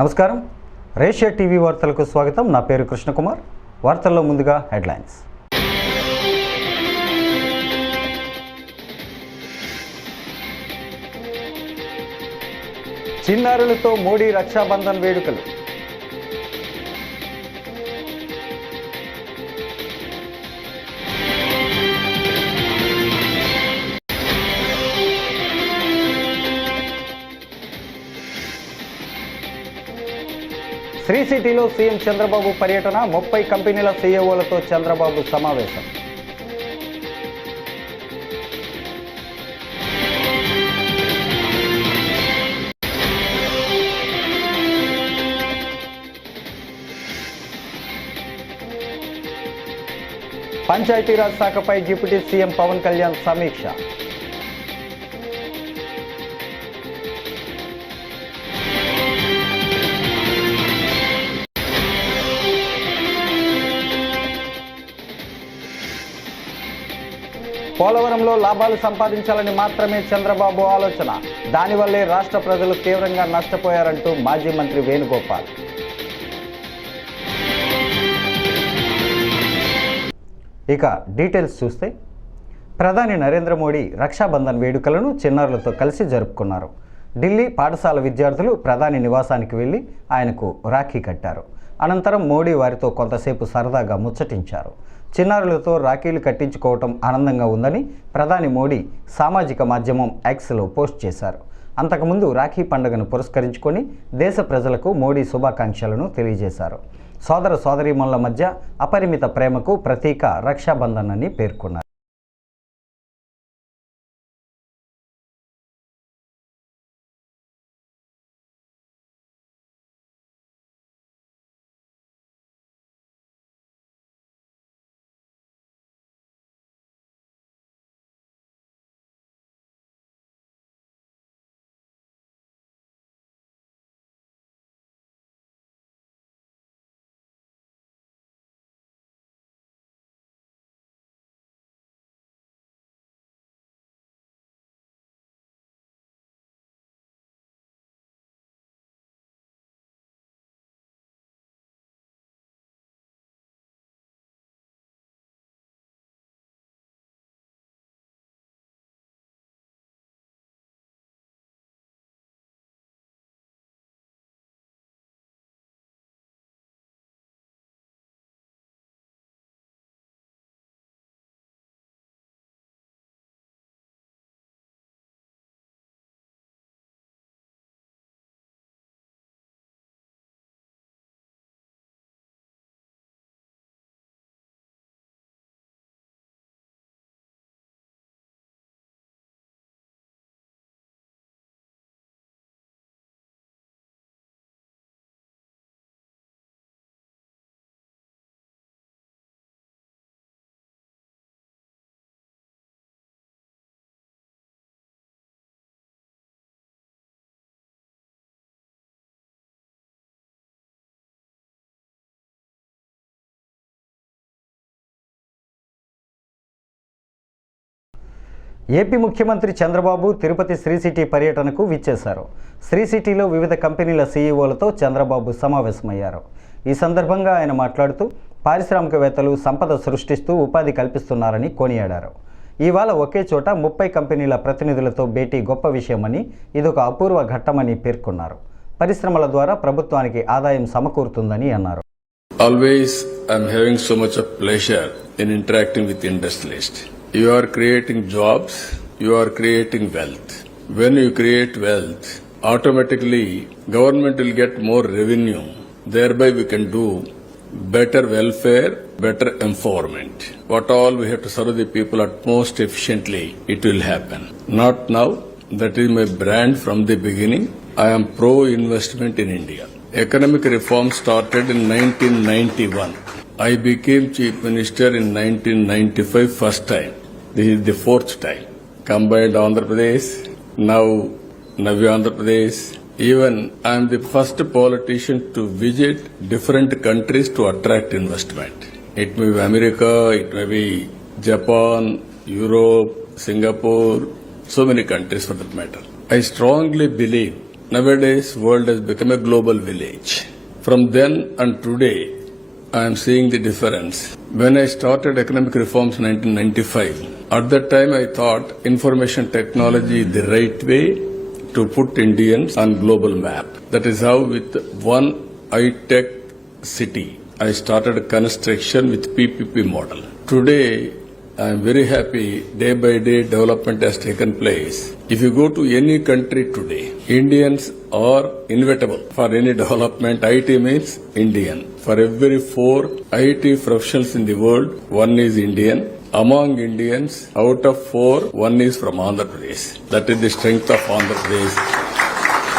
నమస్కారం, రేషియా టీవీ వార్తలకు స్వాగతం. నా పేరు కృష్ణకుమార్. వార్తల్లో ముందుగా హెడ్లైన్స్. చిన్నారులతో మోడీ రక్షాబంధన్ వేడుకలు. శ్రీ సిటీలో సీఎం చంద్రబాబు పర్యటన, 30 కంపెనీల సీఈఓలతో చంద్రబాబు సమావేశం. పంచాయతీరాజ్ శాఖపై డిప్యూటీ సీఎం పవన్ కళ్యాణ్ సమీక్ష. పోలవరంలో లాభాలు సంపాదించాలని మాత్రమే చంద్రబాబు ఆలోచన, దానివల్లే రాష్ట్ర ప్రజలు తీవ్రంగా నష్టపోయారంటూ మాజీ మంత్రి వేణుగోపాల్. ఇక డీటెయిల్స్ చూస్తే, ప్రధాని నరేంద్ర మోడీ రక్షాబంధన్ వేడుకలను చిన్నారులతో కలిసి జరుపుకున్నారు. ఢిల్లీ పాఠశాల విద్యార్థులు ప్రధాని నివాసానికి వెళ్ళి ఆయనకు రాఖీ కట్టారు. అనంతరం మోడీ వారితో కొంతసేపు సరదాగా ముచ్చటించారు. చిన్నారులతో రాఖీలు కట్టించుకోవటం ఆనందంగా ఉందని ప్రధాని మోడీ సామాజిక మాధ్యమం ఎక్స్లో పోస్ట్ చేశారు. అంతకుముందు రాఖీ పండుగను పురస్కరించుకొని దేశ ప్రజలకు మోడీ శుభాకాంక్షలను తెలియజేశారు. సోదర సోదరీమణుల మధ్య అపరిమిత ప్రేమకు ప్రతీక రక్షాబంధన్ అని పేర్కొన్నారు. ఏపీ ముఖ్యమంత్రి చంద్రబాబు తిరుపతి శ్రీ సిటీ పర్యటనకు విచ్చేశారు. శ్రీ సిటీలో వివిధ కంపెనీల సీఈఓలతో చంద్రబాబు సమావేశమయ్యారు. ఈ సందర్భంగా ఆయన మాట్లాడుతూ పారిశ్రామికవేత్తలు సంపద సృష్టిస్తూ ఉపాధి కల్పిస్తున్నారని కొనియాడారు. ఇవాళ ఒకే చోట 30 కంపెనీల ప్రతినిధులతో భేటీ గొప్ప విషయమని, ఇదొక అపూర్వ ఘట్టమని పేర్కొన్నారు. పరిశ్రమల ద్వారా ప్రభుత్వానికి ఆదాయం సమకూరుతుందని అన్నారు. Always I am having so much of pleasure in interacting with industrialists. You are creating jobs, you are creating wealth. When you create wealth, automatically government will get more revenue. Thereby we can do better welfare, better empowerment. What all we have to serve the people at most efficiently, it will happen. Not now, that is my brand from the beginning. I am pro-investment in India. Economic reform started in 1991. I became Chief Minister in 1995 first time. This is the fourth time. Combined Andhra Pradesh, now Navya Andhra Pradesh. Even I am the first politician to visit different countries to attract investment. It may be America, it may be Japan, Europe, Singapore, so many countries for that matter. I strongly believe Nowadays, world has become a global village. From then and today, I am seeing the difference. When I started economic reforms in 1995, at that time I thought information technology is the right way to put Indians on global map. That is how with one high-tech city, I started construction with PPP model. Today, I am very happy day by day development has taken place. If you go to any country today, Indians are inevitable for any development. IT means Indian. For every 4 IT professionals in the world, one is Indian. Among Indians, out of 4, one is from Andhra Pradesh. That is the strength of Andhra Pradesh.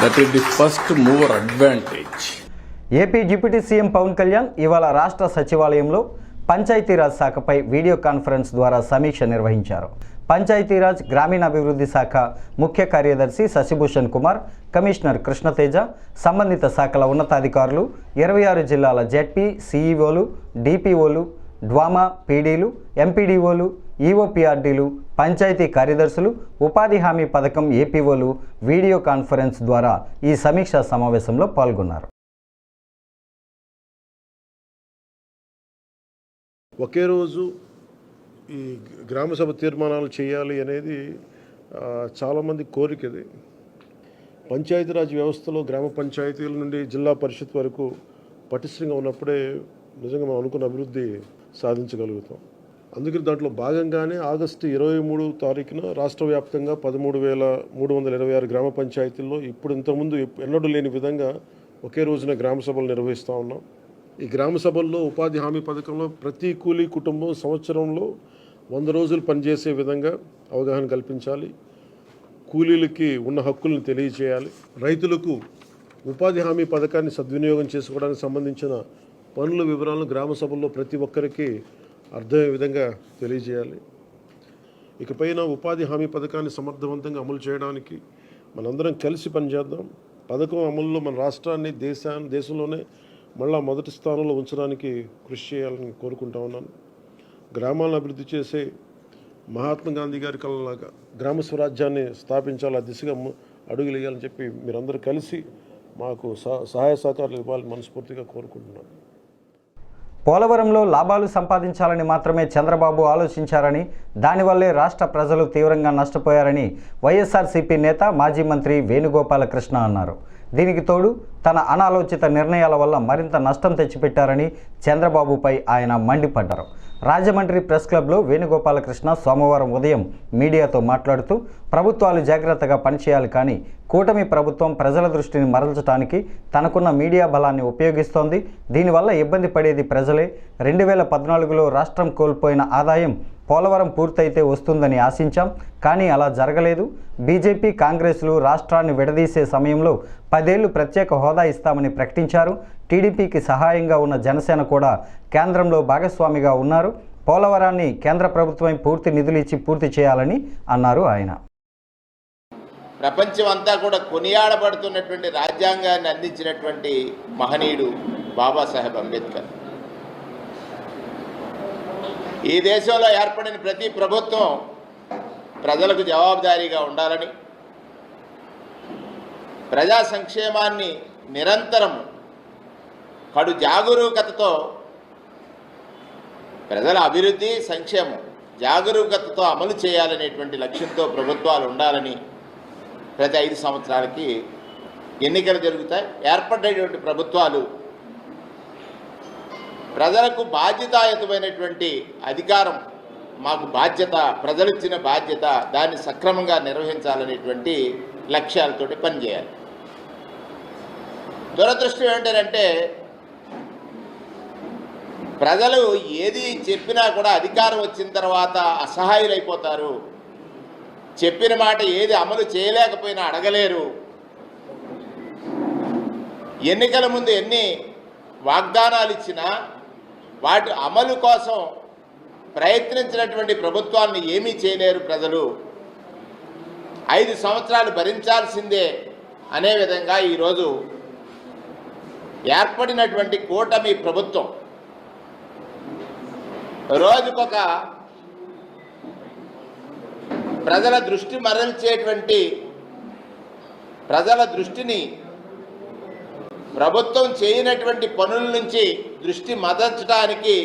That is the first mover advantage. AP deputy CM Pawan Kalyan ఇవాళ రాష్ట్ర సచివాలయంలో Panchayati Raj శాఖపై video conference ద్వారా సమీక్ష నిర్వహించారు. పంచాయతీరాజ్ గ్రామీణాభివృద్ధి శాఖ ముఖ్య కార్యదర్శి శశిభూషణ్ కుమార్, కమిషనర్ కృష్ణతేజ, సంబంధిత శాఖల ఉన్నతాధికారులు, 26 జిల్లాల జెడ్పీ, సిఈఓలు, డిపిఓలు, డ్వామా పీడీలు, ఎంపీడీఓలు, ఈఓపీఆర్డీలు, పంచాయతీ కార్యదర్శులు, ఉపాధి హామీ పథకం ఏపీఓలు వీడియో కాన్ఫరెన్స్ ద్వారా ఈ సమీక్షా సమావేశంలో పాల్గొన్నారు. ఒకే రోజు ఈ గ్రామసభ తీర్మానాలు చేయాలి అనేది చాలామంది కోరికది. పంచాయతీరాజ్ వ్యవస్థలో గ్రామ పంచాయతీల నుండి జిల్లా పరిషత్ వరకు పటిష్టంగా ఉన్నప్పుడే నిజంగా మనం అనుకున్న అభివృద్ధి సాధించగలుగుతాం. అందుకని దాంట్లో భాగంగానే ఆగస్టు 23 తారీఖున రాష్ట్ర వ్యాప్తంగా 13,326 గ్రామ పంచాయతీల్లో ఇప్పుడు ఇంతకుముందు ఎన్నడూ లేని విధంగా ఒకే రోజున గ్రామ సభలు నిర్వహిస్తూ ఉన్నాం. ఈ గ్రామ సభల్లో ఉపాధి హామీ పథకంలో ప్రతి కూలీ కుటుంబం సంవత్సరంలో 100 రోజులు పనిచేసే విధంగా అవగాహన కల్పించాలి. కూలీలకి ఉన్న హక్కులను తెలియజేయాలి. రైతులకు ఉపాధి హామీ పథకాన్ని సద్వినియోగం చేసుకోవడానికి సంబంధించిన పనుల వివరాలను గ్రామ సభల్లో ప్రతి ఒక్కరికి అర్థమయ్యే విధంగా తెలియజేయాలి. ఇకపైన ఉపాధి హామీ పథకాన్ని సమర్థవంతంగా అమలు చేయడానికి మనందరం కలిసి పనిచేద్దాం. పథకం అమలులో మన రాష్ట్రాన్ని దేశంలోనే మళ్ళా మొదటి స్థానంలో ఉంచడానికి కృషి చేయాలని కోరుకుంటా ఉన్నాను. గ్రామాలను అభివృద్ధి చేసే మహాత్మా గాంధీ గారి కళలాగా గ్రామ స్వరాజ్యాన్ని స్థాపించాలి, ఆ దిశగా అడుగులు వేయాలని చెప్పి మీరందరూ కలిసి మాకు సహాయ సహకారాలు ఇవ్వాలని మనస్ఫూర్తిగా కోరుకుంటున్నాను. పోలవరంలో లాభాలు సంపాదించాలని మాత్రమే చంద్రబాబు ఆలోచించారని, దానివల్లే రాష్ట్ర ప్రజలు తీవ్రంగా నష్టపోయారని వైఎస్ఆర్సీపీ నేత మాజీ మంత్రి వేణుగోపాలకృష్ణ అన్నారు. దీనికి తోడు తన అనాలోచిత నిర్ణయాల వల్ల మరింత నష్టం తెచ్చిపెట్టారని చంద్రబాబుపై ఆయన మండిపడ్డారు. రాజమండ్రి ప్రెస్ క్లబ్లో వేణుగోపాలకృష్ణ సోమవారం ఉదయం మీడియాతో మాట్లాడుతూ ప్రభుత్వాలు జాగ్రత్తగా పనిచేయాలి, కానీ కూటమి ప్రభుత్వం ప్రజల దృష్టిని మరల్చడానికి తనకున్న మీడియా బలాన్ని ఉపయోగిస్తోంది. దీనివల్ల ఇబ్బంది పడేది ప్రజలే. 2014లో రాష్ట్రం కోల్పోయిన ఆదాయం పోలవరం పూర్తయితే వస్తుందని ఆశించాం, కానీ అలా జరగలేదు. బీజేపీ, కాంగ్రెస్లు రాష్ట్రాన్ని విడదీసే సమయంలో 10 ఏళ్లు ప్రత్యేక హోదా ఇస్తామని ప్రకటించారు. టీడీపీకి సహాయంగా ఉన్న జనసేన కూడా కేంద్రంలో భాగస్వామిగా ఉన్నారు. పోలవరాన్ని కేంద్ర ప్రభుత్వం పూర్తి నిధులు ఇచ్చి పూర్తి చేయాలని అన్నారు ఆయన. ప్రపంచం అంతా కూడా కొనియాడబడుతున్నటువంటి రాజ్యాంగాన్ని అందించినటువంటి మహనీయుడు బాబాసాహెబ్ అంబేద్కర్. ఈ దేశంలో ఏర్పడిన ప్రతి ప్రభుత్వం ప్రజలకు జవాబుదారీగా ఉండాలని, ప్రజా సంక్షేమాన్ని నిరంతరం కడు జాగరూకతతో, ప్రజల అభివృద్ధి సంక్షేమం జాగరూకతతో అమలు చేయాలనేటువంటి లక్ష్యంతో ప్రభుత్వాలు ఉండాలని ప్రతి 5 సంవత్సరాలకి ఎన్నికలు జరుగుతాయి. ఏర్పడేటువంటి ప్రభుత్వాలు ప్రజలకు బాధ్యతాయుతమైనటువంటి అధికారం, మాకు బాధ్యత, ప్రజలు ఇచ్చిన బాధ్యత, దాన్ని సక్రమంగా నిర్వహించాలనేటువంటి లక్ష్యాలతోటి పనిచేయాలి. దురదృష్టం ఏంటంటే ప్రజలు ఏది చెప్పినా కూడా అధికారం వచ్చిన తర్వాత అసహాయులైపోతారు. చెప్పిన మాట ఏది అమలు చేయలేకపోయినా అడగలేరు. ఎన్నికల ముందు ఎన్ని వాగ్దానాలు ఇచ్చినా వాటి అమలు కోసం ప్రయత్నించినటువంటి ప్రభుత్వాన్ని ఏమీ చేయలేరు ప్రజలు. 5 సంవత్సరాలు భరించాల్సిందే అనే విధంగా ఈరోజు ఏర్పడినటువంటి కూటమి ప్రభుత్వం రోజుకొక ప్రజల దృష్టి మరల్చేటువంటి ప్రజల దృష్టిని ప్రభుత్వం చేయనటువంటి పనుల నుంచి దృష్టి మదర్చడానికి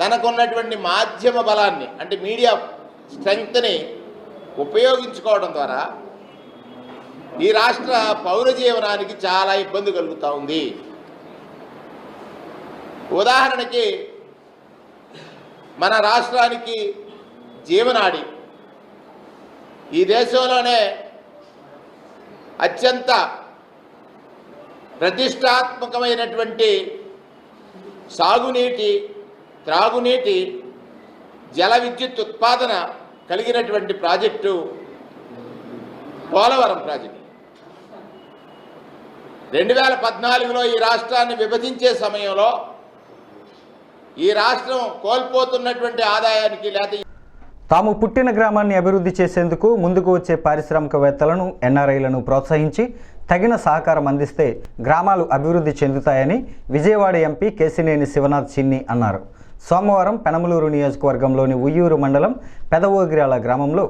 తనకున్నటువంటి మాధ్యమ బలాన్ని అంటే మీడియా స్ట్రెంగ్త్ని ఉపయోగించుకోవడం ద్వారా ఈ రాష్ట్ర పౌర జీవనానికి చాలా ఇబ్బంది కలుగుతూ ఉంది. ఉదాహరణకి మన రాష్ట్రానికి జీవనాడి ఈ దేశంలోనే అత్యంత ప్రతిష్టాత్మకమైనటువంటి సాగునీటి, త్రాగునీటి, జల విద్యుత్ ఉత్పాదన కలిగినటువంటి ప్రాజెక్టు పోలవరం ప్రాజెక్టు. 2014లో ఈ రాష్ట్రాన్ని విభజించే సమయంలో ఈ రాష్ట్రం కోల్పోతున్నటువంటి ఆదాయానికి లేదా తాము పుట్టిన గ్రామాన్ని అభివృద్ధి చేసేందుకు ముందుకు వచ్చే పారిశ్రామికవేత్తలను, ఎన్ఆర్ఐలను ప్రోత్సహించి తగిన సహకారం అందిస్తే గ్రామాలు అభివృద్ధి చెందుతాయని విజయవాడ ఎంపీ కేశినేని శివనాథ్ చిన్ని అన్నారు. సోమవారం పెనమలూరు నియోజకవర్గంలోని ఉయ్యూరు మండలం పెదవోగిరాల గ్రామంలో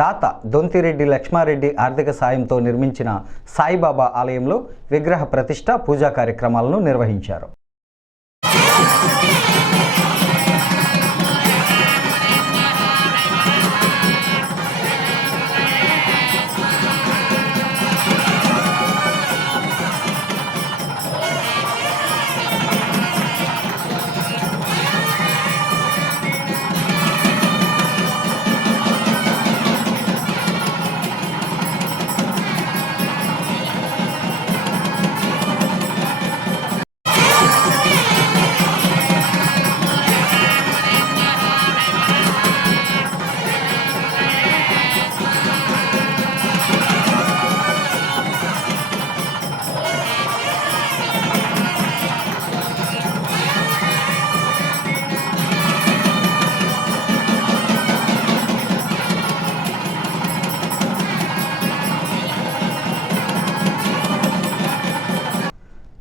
దాత దొంతిరెడ్డి లక్ష్మారెడ్డి ఆర్థిక సాయంతో నిర్మించిన సాయిబాబా ఆలయంలో విగ్రహ ప్రతిష్ఠ, పూజా కార్యక్రమాలను నిర్వహించారు.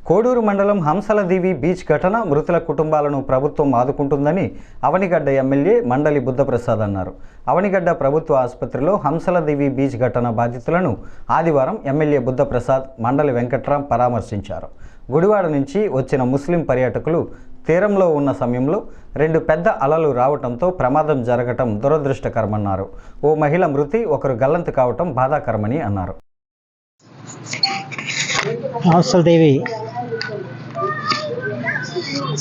కోడూరు మండలం హంసలదీవి బీచ్ ఘటన మృతుల కుటుంబాలను ప్రభుత్వం ఆదుకుంటుందని అవనిగడ్డ ఎమ్మెల్యే మండలి బుద్ధప్రసాద్ అన్నారు. అవనిగడ్డ ప్రభుత్వ ఆసుపత్రిలో హంసలదీవి బీచ్ ఘటన బాధితులను ఆదివారం ఎమ్మెల్యే బుద్ధప్రసాద్, మండలి వెంకట్రాం పరామర్శించారు. గుడివాడ నుంచి వచ్చిన ముస్లిం పర్యాటకులు తీరంలో ఉన్న సమయంలో 2 పెద్ద అలలు రావడంతో ప్రమాదం జరగటం దురదృష్టకరమన్నారు. ఓ మహిళ మృతి, ఒకరు గల్లంతు కావటం బాధాకరమని అన్నారు. హంసలదేవి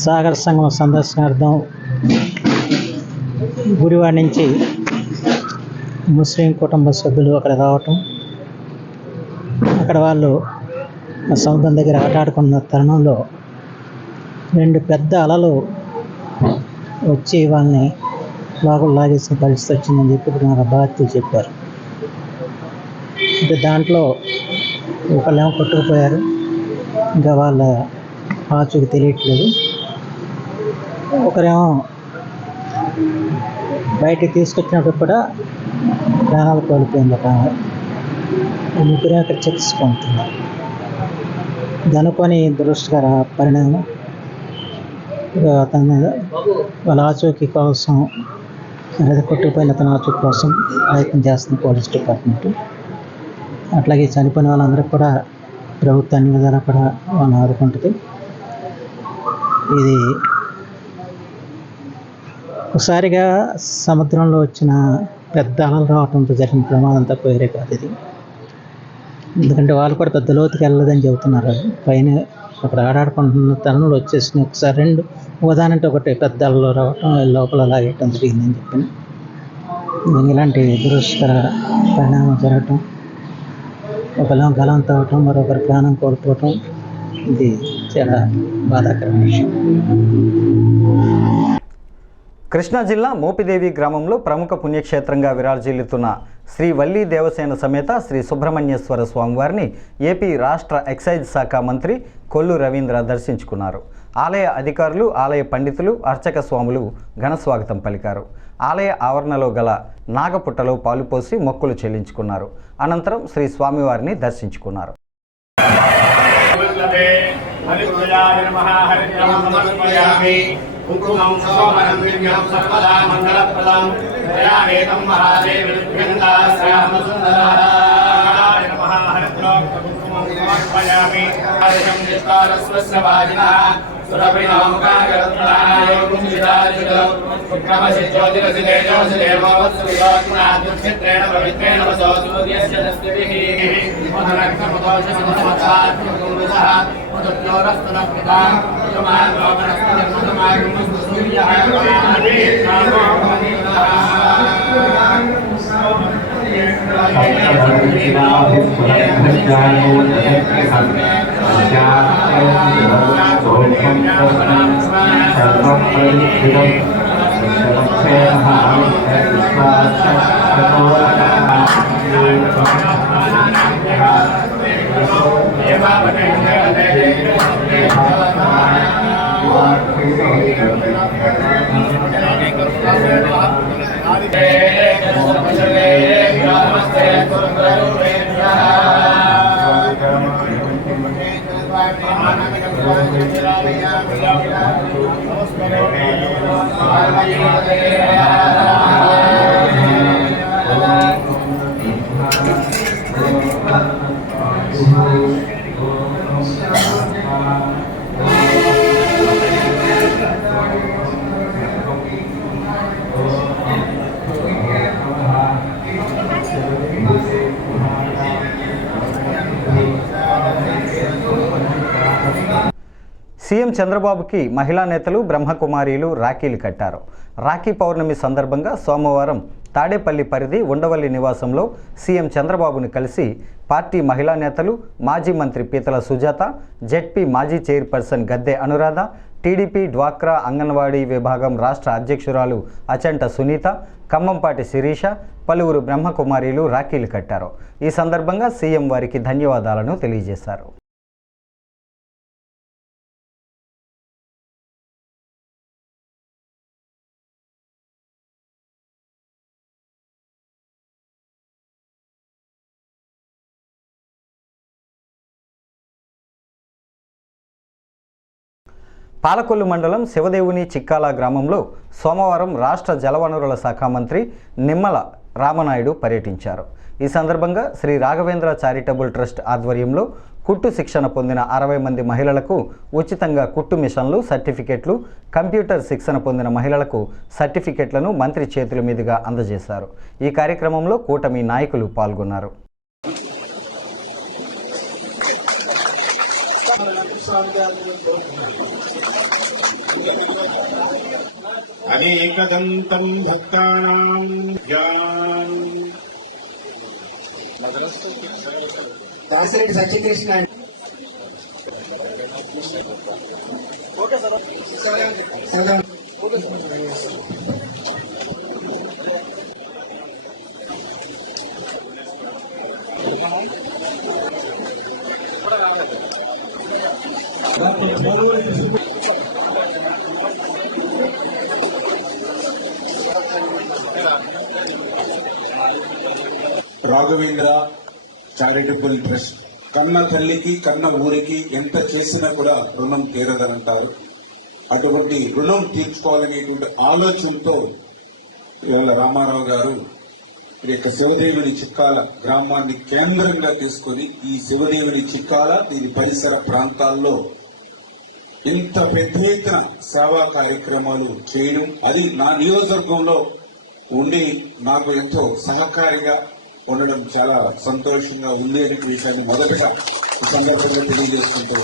సాగర సంగమం సందర్శనార్థం గుడివాడ నుంచి ముస్లిం కుటుంబ సభ్యులు అక్కడ రావటం, అక్కడ వాళ్ళు సముద్రం దగ్గర ఆటాడుకున్న తరుణంలో 2 పెద్ద అలలు వచ్చి వాళ్ళని లోపల లాగేసిన పరిస్థితి వచ్చిందని చెప్పి మన బాధితులు చెప్పారు. అంటే దాంట్లో ఒకళ్ళేమో కొట్టుకుపోయారు, ఇంకా వాళ్ళ ఆచూకి తెలియట్లేదు. ఒకరేమో బయటికి తీసుకొచ్చినప్పుడు కూడా ప్రాణాలు కోల్పోయింది. ఒక ముగ్గురే అక్కడ చికిత్సుకుంటున్నారు. దనుకొని దురదృష్టకర పరిణామం. అతని వాళ్ళ ఆచూకీ కోసం, లేదా కొట్టుకుపోయిన అతని ఆచూకీ కోసం ప్రయత్నం చేస్తుంది పోలీస్ డిపార్ట్మెంట్. అట్లాగే చనిపోయిన వాళ్ళందరికీ కూడా ప్రభుత్వం అన్ని విధాలా కూడా వాళ్ళని ఆదుకుంటుంది. ఇది ఒకసారిగా సముద్రంలో వచ్చిన పెద్ద అలలు రావడంతో జరిగిన ప్రమాదం తప్ప వేరే కాదు ఇది. ఎందుకంటే వాళ్ళు కూడా పెద్ద లోతుకి వెళ్ళదని చెబుతున్నారు. పైన అక్కడ ఆడాడుకుంటున్న తరుణంలో వచ్చేసిన ఒకసారి 2 ఉదాహరణంటే ఒకటి పెద్ద అలలు రావటం, లోపల లాగేయటం జరిగిందని చెప్పి ఇలాంటి దురదృష్టకర పరిణామం జరగటం, ఒకళ్ళ గలంత అవటం, మరొకరు ప్రాణం కోల్పోవటం, ఇది చాలా బాధాకరమైన విషయం. కృష్ణా జిల్లా మోపిదేవి గ్రామంలో ప్రముఖ పుణ్యక్షేత్రంగా విరాజిల్లుతున్న శ్రీ వల్లీ దేవసేన సమేత శ్రీ సుబ్రహ్మణ్యేశ్వర స్వామివారిని ఏపీ రాష్ట్ర ఎక్సైజ్ శాఖ మంత్రి కొల్లు రవీంద్ర దర్శించుకున్నారు. ఆలయ అధికారులు, ఆలయ పండితులు, అర్చక స్వాములు ఘనస్వాగతం పలికారు. ఆలయ ఆవరణలో గల నాగపుట్టలో పాలుపోసి మొక్కులు చెల్లించుకున్నారు. అనంతరం శ్రీ స్వామివారిని దర్శించుకున్నారు. సీఎం చంద్రబాబుకి మహిళా నేతలు బ్రహ్మకుమారీలు రాఖీలు కట్టారు. రాఖీ పౌర్ణమి సందర్భంగా సోమవారం తాడేపల్లి పరిధి ఉండవల్లి నివాసంలో సీఎం చంద్రబాబును కలిసి పార్టీ మహిళా నేతలు, మాజీ మంత్రి పీతల సుజాత, జెడ్పీ మాజీ చైర్పర్సన్ గద్దె అనురాధ, టీడీపీ డ్వాక్రా అంగన్వాడీ విభాగం రాష్ట్ర అధ్యక్షురాలు అచంట సునీత, ఖమ్మంపాటి శిరీష, పలువురు బ్రహ్మకుమారీలు రాఖీలు కట్టారు. ఈ సందర్భంగా సీఎం వారికి ధన్యవాదాలను తెలియజేశారు. పాలకొల్లు మండలం శివదేవుని చిక్కాల గ్రామంలో సోమవారం రాష్ట్ర జలవనరుల శాఖ మంత్రి నిమ్మల రామనాయుడు పర్యటించారు. ఈ సందర్భంగా శ్రీ రాఘవేంద్ర చారిటబుల్ ట్రస్ట్ ఆధ్వర్యంలో కుట్టు శిక్షణ పొందిన 60 మంది మహిళలకు ఉచితంగా కుట్టు మిషన్లు, సర్టిఫికెట్లు, కంప్యూటర్ శిక్షణ పొందిన మహిళలకు సర్టిఫికెట్లను మంత్రి చేతుల మీదుగా అందజేశారు. ఈ కార్యక్రమంలో కూటమి నాయకులు పాల్గొన్నారు. అనేకదంతం భక్తానాం జ్ఞానం దాసరికి సర్టిఫికేషన్ రాఘవేంద్ర చారిటబుల్ ట్రస్ట్ కన్న తల్లికి కన్న ఊరికి ఎంత చేసినా కూడా రుణం తీరదంటారు. అటువంటి రుణం తీర్చుకోవాలనేటువంటి ఆలోచనతో ఇవాళ రామారావు గారు ఈ యొక్క శివదేవుని చిక్కాల గ్రామాన్ని కేంద్రంగా తీసుకుని ఈ శివదేవుని చిక్కాల దీని పరిసర ప్రాంతాల్లో ఇంత పెద్ద ఎత్తున సేవా కార్యక్రమాలు చేయడం, అది నా నియోజకవర్గంలో ఉండి నాకు ఎంతో సహకారిగా ఉండడం చాలా సంతోషంగా ఉంది అనే విషయాన్ని మొదటగా ఈ సందర్భంగా తెలియజేసుకుంటూ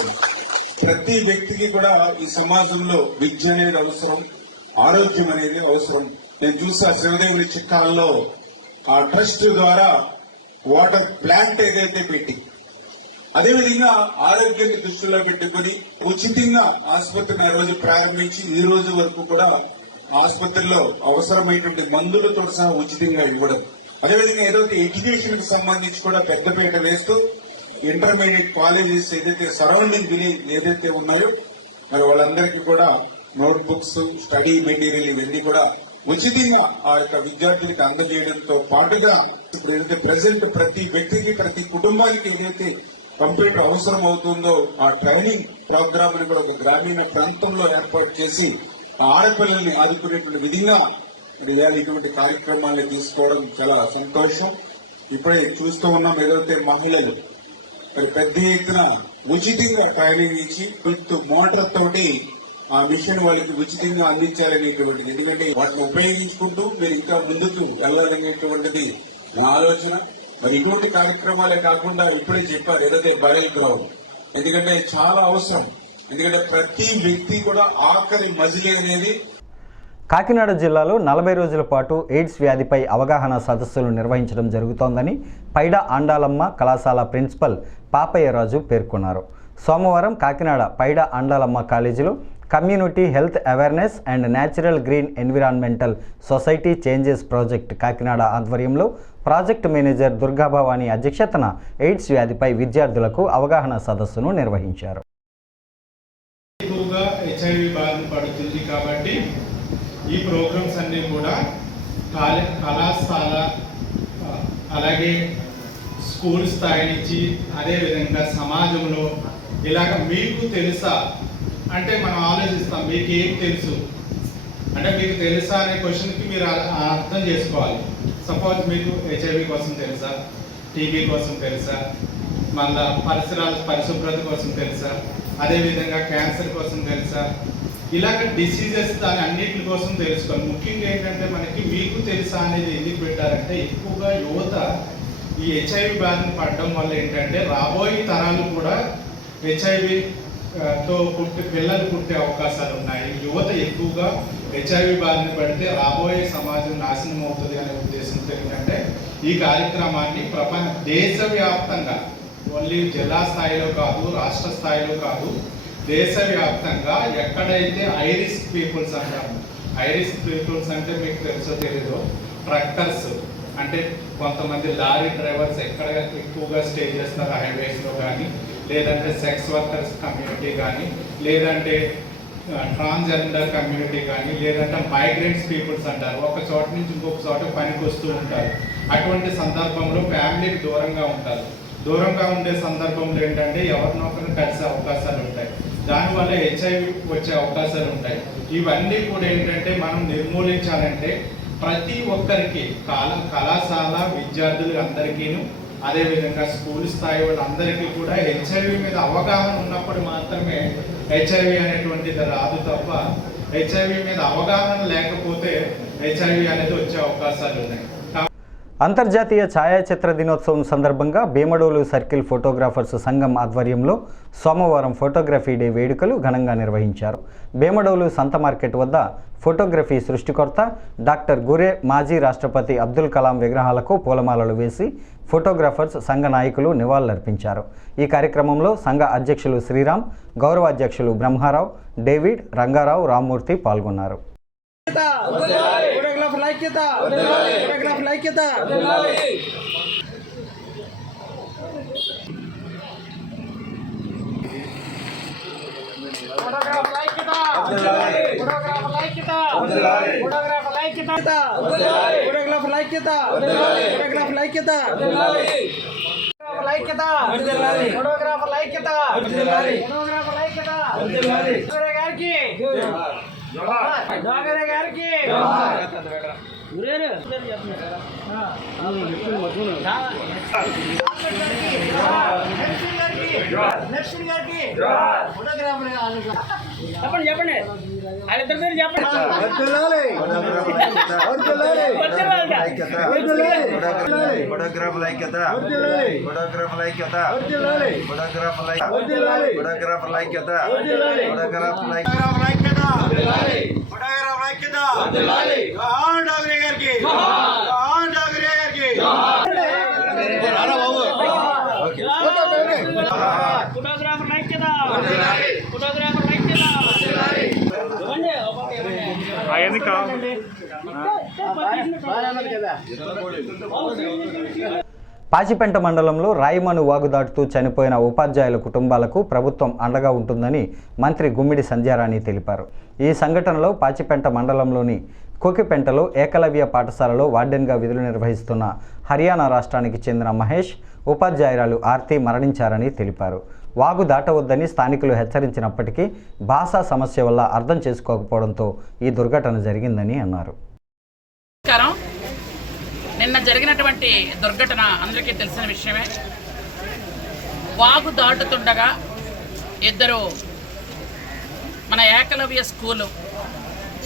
ప్రతి వ్యక్తికి కూడా ఈ సమాజంలో విద్య అనేది అవసరం, ఆరోగ్యం అనేది అవసరం. నేను చూసా శివదేవుని చిక్కాల్లో ఆ ట్రస్ట్ ద్వారా వాటర్ ప్లాంట్ ఏదైతే పెట్టి, అదేవిధంగా ఆరోగ్యాన్ని దృష్టిలో పెట్టుకుని ఉచితంగా ఆసుపత్రిని ఆ రోజు ప్రారంభించి ఈ రోజు వరకు కూడా ఆసుపత్రిలో అవసరమైనటువంటి మందులతో సహా ఉచితంగా ఇవ్వడం. అదేవిధంగా ఏదైతే ఎడ్యుకేషన్ కి సంబంధించి కూడా పెద్దపీట వేస్తూ ఇంటర్మీడియట్ కాలేజెస్ ఏదైతే సరౌండింగ్ విలేజ్ ఏదైతే ఉన్నాయో మరి వాళ్ళందరికీ కూడా నోట్ బుక్స్, స్టడీ మెటీరియల్ ఇవన్నీ కూడా ఉచితంగా ఆ యొక్క విద్యార్థులకి అందజేయడంతో పాటుగా ఇప్పుడు ఏదైతే ప్రజెంట్ ప్రతి వ్యక్తికి ప్రతి కుటుంబానికి ఏదైతే కంప్యూటర్ అవసరం అవుతుందో ఆ ట్రైనింగ్ ప్రోగ్రామ్ ని కూడా ఒక గ్రామీణ ప్రాంతంలో ఏర్పాటు చేసి ఆడపిల్లల్ని ఆదుకునేటువంటి విధంగా ఇటువంటి కార్యక్రమాన్ని తీసుకోవడం చాలా సంతోషం. ఇప్పుడే చూస్తూ ఉన్నాం ఏదైతే మహిళలు మరి పెద్ద ఎత్తున ఉచితంగా ట్రైనింగ్ ఇచ్చి విత్ మోటార్ తోటి ఆ మిషన్ వాళ్ళకి ఉచితంగా అందించాలనేటువంటిది, ఎందుకంటే వాటిని ఉపయోగించుకుంటూ మీరు ఇంకా ముందుకు వెళ్ళాలనేటువంటిది నా ఆలోచన. మరి ఇటువంటి కార్యక్రమాలే కాకుండా ఇప్పుడే చెప్పారు ఏదైతే బయల్ గ్రౌండ్, ఎందుకంటే చాలా అవసరం. ఎందుకంటే ప్రతి వ్యక్తి కూడా ఆఖరి మజిలీ అనేది. కాకినాడ జిల్లాలో 40 రోజుల పాటు ఎయిడ్స్ వ్యాధిపై అవగాహన సదస్సులు నిర్వహించడం జరుగుతోందని పైడా ఆండాలమ్మ కళాశాల ప్రిన్సిపల్ పాపయ్యరాజు పేర్కొన్నారు. సోమవారం కాకినాడ పైడా ఆండాలమ్మ కాలేజీలో community health awareness and natural green environmental society changes project Kakinada ఆధ్వర్యంలో ప్రాజెక్టు మేనేజర్ దుర్గాభవాని అధ్యక్షతన ఎయిడ్స్ వ్యాధిపై విద్యార్థులకు అవగాహన సదస్సును నిర్వహించారు. ఎక్కువగా హెచ్ఐవి బారిన పడుతుంది కాబట్టి ఈ ప్రోగ్రామ్స్ అన్నీ కూడా కళాశాల అలాగే స్కూల్ స్థాయి నుంచి అదేవిధంగా సమాజంలో ఇలాగ మీకు తెలుసా అంటే మనం ఆలోచిస్తాం మీకు ఏం తెలుసు అంటే మీకు తెలుసా అనే క్వశ్చన్కి మీరు అర్థం చేసుకోవాలి. సపోజ్ మీకు హెచ్ఐవి కోసం తెలుసా, టీబీ కోసం తెలుసా, మళ్ళా పరిశుభ్రత కోసం తెలుసా, అదేవిధంగా క్యాన్సర్ కోసం తెలుసా, ఇలాగ డిసీజెస్ దాని అన్నిటి కోసం తెలుసుకోవాలి. ముఖ్యంగా ఏంటంటే మనకి మీకు తెలుసా అనేది ఎందుకు పెట్టారంటే ఎక్కువగా యువత ఈ హెచ్ఐవి బారిన పడడం వల్ల ఏంటంటే రాబోయే తరాలు కూడా హెచ్ఐవితో పిల్లలు పుట్టే అవకాశాలు ఉన్నాయి. యువత ఎక్కువగా హెచ్ఐవి బారిన పడితే రాబోయే సమాజం నాశనం అవుతుంది అనే ఉద్దేశంతో ఏంటంటే ఈ కార్యక్రమాన్ని దేశవ్యాప్తంగా ఓన్లీ జిల్లా స్థాయిలో కాదు, రాష్ట్ర స్థాయిలో కాదు, దేశవ్యాప్తంగా ఎక్కడైతే ఐరిస్ పీపుల్స్ అంటారు. ఐరిస్ పీపుల్స్ అంటే మీకు తెలుసో తెలీదు, ట్రక్కర్స్ అంటే కొంతమంది లారీ డ్రైవర్స్ ఎక్కడ ఎక్కువగా స్టే చేస్తారు హైవేస్లో కానీ, లేదంటే సెక్స్ వర్కర్స్ కమ్యూనిటీ కానీ, లేదంటే ట్రాన్స్జెండర్ కమ్యూనిటీ కానీ, లేదంటే మైగ్రెంట్స్ పీపుల్స్ అంటారు. ఒక చోట నుంచి ఇంకొక చోట పనికి వస్తూ ఉంటారు. అటువంటి సందర్భంలో ఫ్యామిలీకి దూరంగా ఉంటారు. దూరంగా ఉండే సందర్భంలో ఏంటంటే ఎవరినొకరిని కలిసే అవకాశాలు ఉంటాయి. దానివల్ల హెచ్ఐవి వచ్చే అవకాశాలు ఉంటాయి. ఇవన్నీ కూడా ఏంటంటే మనం నిర్మూలించాలంటే ప్రతి ఒక్కరికి కళాశాల విద్యార్థులు అందరికీను, అదేవిధంగా స్కూల్ స్థాయి వాళ్ళందరికీ కూడా హెచ్ఐవి మీద అవగాహన ఉన్నప్పుడు మాత్రమే హెచ్ఐవి అనేటువంటిది రాదు తప్ప హెచ్ఐవి మీద అవగాహన లేకపోతే హెచ్ఐవి అనేది వచ్చే అవకాశాలు ఉన్నాయి. అంతర్జాతీయ ఛాయాచిత్ర దినోత్సవం సందర్భంగా భీమడోలు సర్కిల్ ఫోటోగ్రాఫర్స్ సంఘం ఆధ్వర్యంలో సోమవారం ఫోటోగ్రఫీ డే వేడుకలు ఘనంగా నిర్వహించారు. భీమడోలు సంత మార్కెట్ వద్ద ఫోటోగ్రఫీ సృష్టికర్త డాక్టర్ గురే మాజీ రాష్ట్రపతి అబ్దుల్ కలాం విగ్రహాలకు పూలమాలలు వేసి ఫోటోగ్రాఫర్స్ సంఘ నాయకులు నివాళులర్పించారు. ఈ కార్యక్రమంలో సంఘ అధ్యక్షులు శ్రీరామ్, గౌరవ అధ్యక్షులు బ్రహ్మారావు, డేవిడ్, రంగారావు, రామ్మూర్తి పాల్గొన్నారు. చెప్పండి వాళ్ళిద్దరి పేరు చెప్పండి. ఫోటోగ్రాఫర్ ఐక్యత, ఫోటోగ్రాఫర్ ఐక్యత. పాచిపెంట మండలంలో రాయిమను వాగు దాటుతూ చనిపోయిన ఉపాధ్యాయుల కుటుంబాలకు ప్రభుత్వం అండగా ఉంటుందని మంత్రి గుమ్మిడి సంధ్యారాణి తెలిపారు. ఈ సంఘటనలో పాచిపెంట మండలంలోని కోకిపెంటలో ఏకలవ్య పాఠశాలలో వార్డెన్గా విధులు నిర్వహిస్తున్న హర్యానా రాష్ట్రానికి చెందిన మహేష్, ఉపాధ్యాయురాలు ఆర్తి మరణించారని తెలిపారు. వాగు దాటవద్దని స్థానికులు హెచ్చరించినప్పటికీ భాషా సమస్య వల్ల అర్థం చేసుకోకపోవడంతో ఈ దుర్ఘటన జరిగిందని అన్నారు. నిన్న జరిగినటువంటి దుర్ఘటన అందరికీ తెలిసిన విషయమే. వాగు దాటుతుండగా ఇద్దరు మన ఏకలవ్య స్కూలు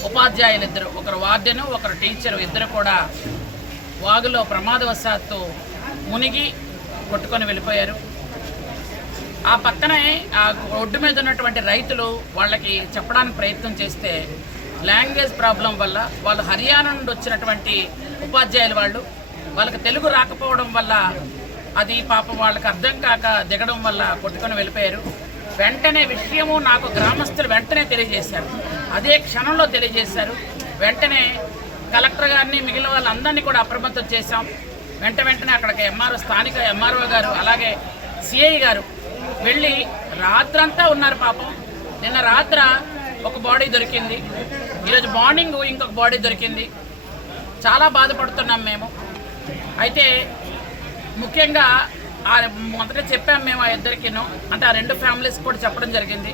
ఉపాధ్యాయులు ఇద్దరు, ఒకరు వార్డెను ఒకరు టీచరు, ఇద్దరు కూడా వాగులో ప్రమాదవశాత్తు మునిగి కొట్టుకొని వెళ్ళిపోయారు. ఆ పక్కనే ఆ ఒడ్డు మీద ఉన్నటువంటి రైతులు వాళ్ళకి చెప్పడానికి ప్రయత్నం చేస్తే లాంగ్వేజ్ ప్రాబ్లం వల్ల వాళ్ళు హర్యానా నుండి వచ్చినటువంటి ఉపాధ్యాయులు వాళ్ళకి తెలుగు రాకపోవడం వల్ల అది పాపం వాళ్ళకి అర్థం కాక దిగడం వల్ల కొట్టుకొని వెళ్ళిపోయారు. వెంటనే విషయము నాకు గ్రామస్తులు వెంటనే తెలియజేశారు, అదే క్షణంలో తెలియజేశారు. వెంటనే కలెక్టర్ గారిని మిగిలిన వాళ్ళందరినీ కూడా అప్రమత్తం చేశాం. వెంటనే అక్కడికి స్థానిక ఎంఆర్ఓ గారు అలాగే సిఐ గారు వెళ్ళి రాత్రంతా ఉన్నారు. పాపం నిన్న రాత్ర ఒక బాడీ దొరికింది, ఈరోజు మార్నింగ్ ఇంకొక బాడీ దొరికింది. చాలా బాధపడుతున్నాం మేము. అయితే ముఖ్యంగా మొదట చెప్పాం మేము ఆ ఇద్దరికిను, అంటే ఆ రెండు ఫ్యామిలీస్ కూడా చెప్పడం జరిగింది,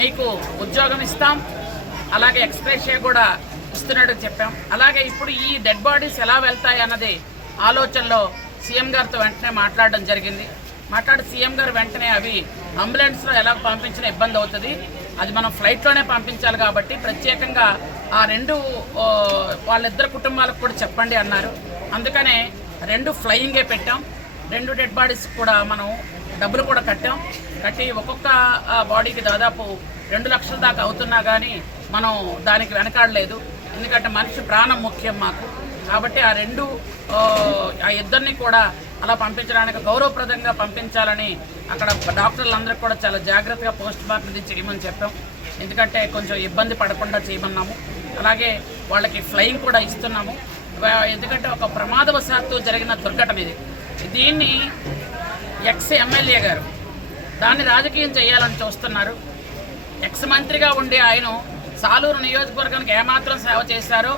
మీకు ఉద్యోగం ఇస్తాం అలాగే ఎక్స్‌గ్రేషియా కూడా ఇస్తున్నట్టు చెప్పాం. అలాగే ఇప్పుడు ఈ డెడ్ బాడీస్ ఎలా వెళ్తాయి అన్నది ఆలోచనలో సీఎం గారితో వెంటనే మాట్లాడడం జరిగింది. సీఎం గారు వెంటనే అవి అంబులెన్స్లో ఎలా పంపించిన ఇబ్బంది అవుతుంది, అది మనం ఫ్లైట్లోనే పంపించాలి కాబట్టి ప్రత్యేకంగా ఆ రెండు వాళ్ళిద్దరు కుటుంబాలకు కూడా చెప్పండి అన్నారు. అందుకనే రెండు ఫ్లయింగే పెట్టాం. రెండు డెడ్ బాడీస్ కూడా మనం డబ్బులు కూడా కట్టి ఒక్కొక్క బాడీకి దాదాపు 2 లక్షల దాకా అవుతున్నా కానీ మనం దానికి వెనకాడలేదు. ఎందుకంటే మనిషి ప్రాణం ముఖ్యం మాకు. కాబట్టి ఆ ఇద్దరిని కూడా అలా పంపించడానికి గౌరవప్రదంగా పంపించాలని అక్కడ డాక్టర్లందరికీ కూడా చాలా జాగ్రత్తగా పోస్ట్ మార్టం ఇది చేయమని చెప్పాం. ఎందుకంటే కొంచెం ఇబ్బంది పడకుండా చేయమన్నాము. అలాగే వాళ్ళకి ఫ్లయింగ్ కూడా ఇస్తున్నాము. ఎందుకంటే ఒక ప్రమాదవశాత్తు జరిగిన దుర్ఘటన ఇది. దీన్ని ఎక్స్ ఎమ్మెల్యే గారు దాన్ని రాజకీయం చేయాలని చూస్తున్నారు. ఎక్స్ మంత్రిగా ఉండి ఆయన సాలూరు నియోజకవర్గానికి ఏమాత్రం సేవ చేశారో,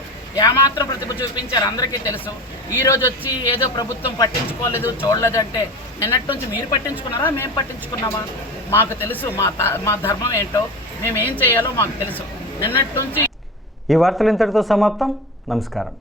ఏమాత్రం ప్రతిభ చూపించారు అందరికీ తెలుసు. ఈరోజు వచ్చి ఏదో ప్రభుత్వం పట్టించుకోలేదు చూడలేదు అంటే నిన్నటి నుంచి మీరు పట్టించుకున్నారా మేము పట్టించుకున్నామా? మాకు తెలుసు మా ధర్మం ఏంటో, మేము ఏం చేయాలో మాకు తెలుసు. నిన్నటి నుంచి ఈ వార్తలు ఇంతటితో సమాప్తం. నమస్కారం.